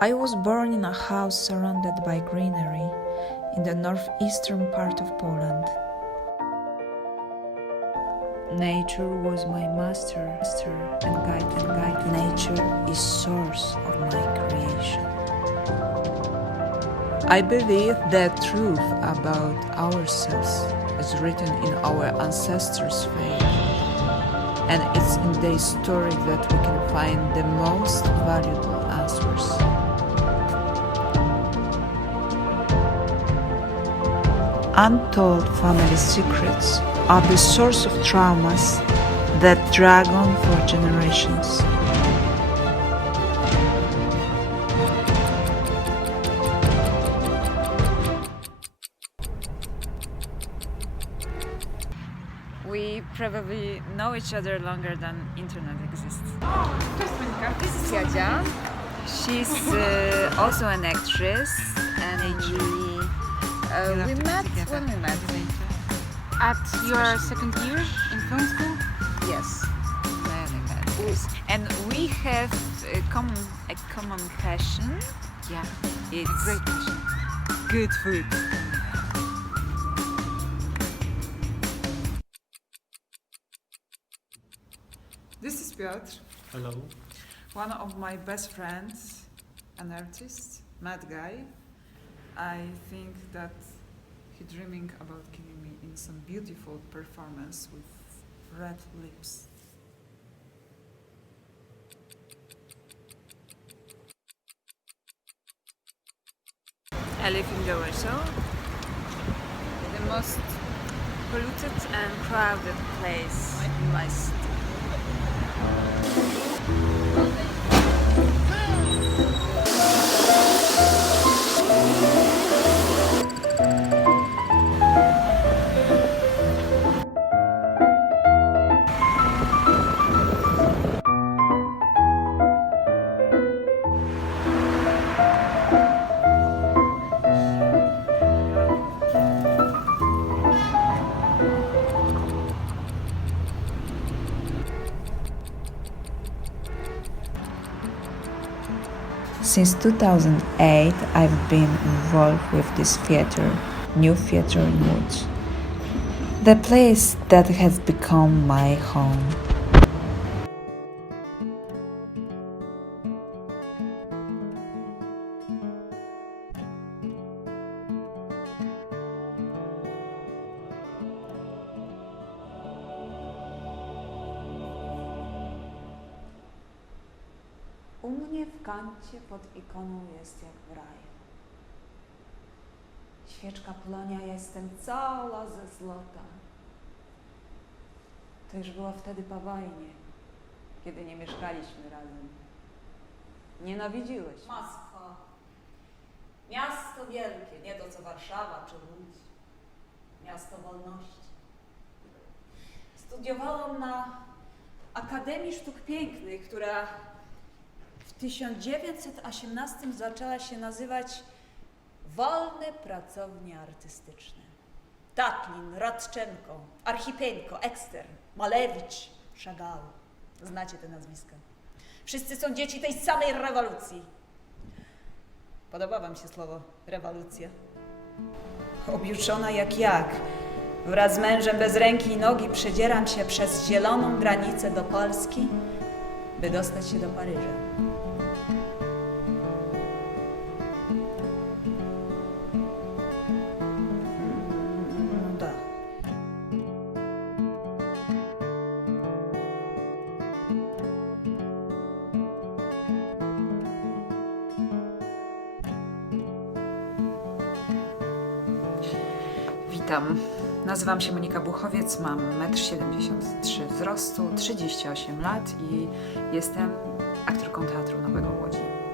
I was born in a house surrounded by greenery in the northeastern part of Poland. Nature was my master, master and guide and guide. Nature is source of my creation. I believe that truth about ourselves is written in our ancestors' faith, and it's in their story that we can find the most valuable answers. Untold family secrets are the source of traumas that drag on for generations. We probably know each other longer than internet exists. This is Jadzia. She's uh, also an actress and we, uh, we met when we met. At your second year in film school? Yes. And we have a common, a common passion. Yeah. It's Great passion. good food. This is Piotr, Hello. one of my best friends, an artist, mad guy. I think that he dreaming about giving me in some beautiful performance with red lips. I live in Warsaw, the most polluted and crowded place in my city. Since 2008, I've been involved with this theater, New Theater Łódź. The place that has become my home. U mnie w kancie pod ikoną jest jak w raju. Świeczka płonia, jestem cała ze złota. To już było wtedy po wojnie, kiedy nie mieszkaliśmy razem. Nienawidziłeś. Moskwa. Miasto wielkie, nie to co Warszawa czy Łódź. Miasto wolności. Studiowałam na Akademii Sztuk Pięknych, która w 1918 zaczęła się nazywać Wolne Pracownie Artystyczne. Tatlin, Radczenko, Archipenko, Ekster, Malewicz, Chagall. Znacie te nazwiska. Wszyscy są dzieci tej samej rewolucji. Podoba Wam się słowo rewolucja? Objuczona jak jak. Wraz z mężem bez ręki i nogi przedzieram się przez zieloną granicę do Polski, by dostać się do Paryża. Witam. Nazywam się Monika Buchowiec, mam 1,73 m wzrostu, 38 lat i jestem aktorką Teatru Nowego Łodzi.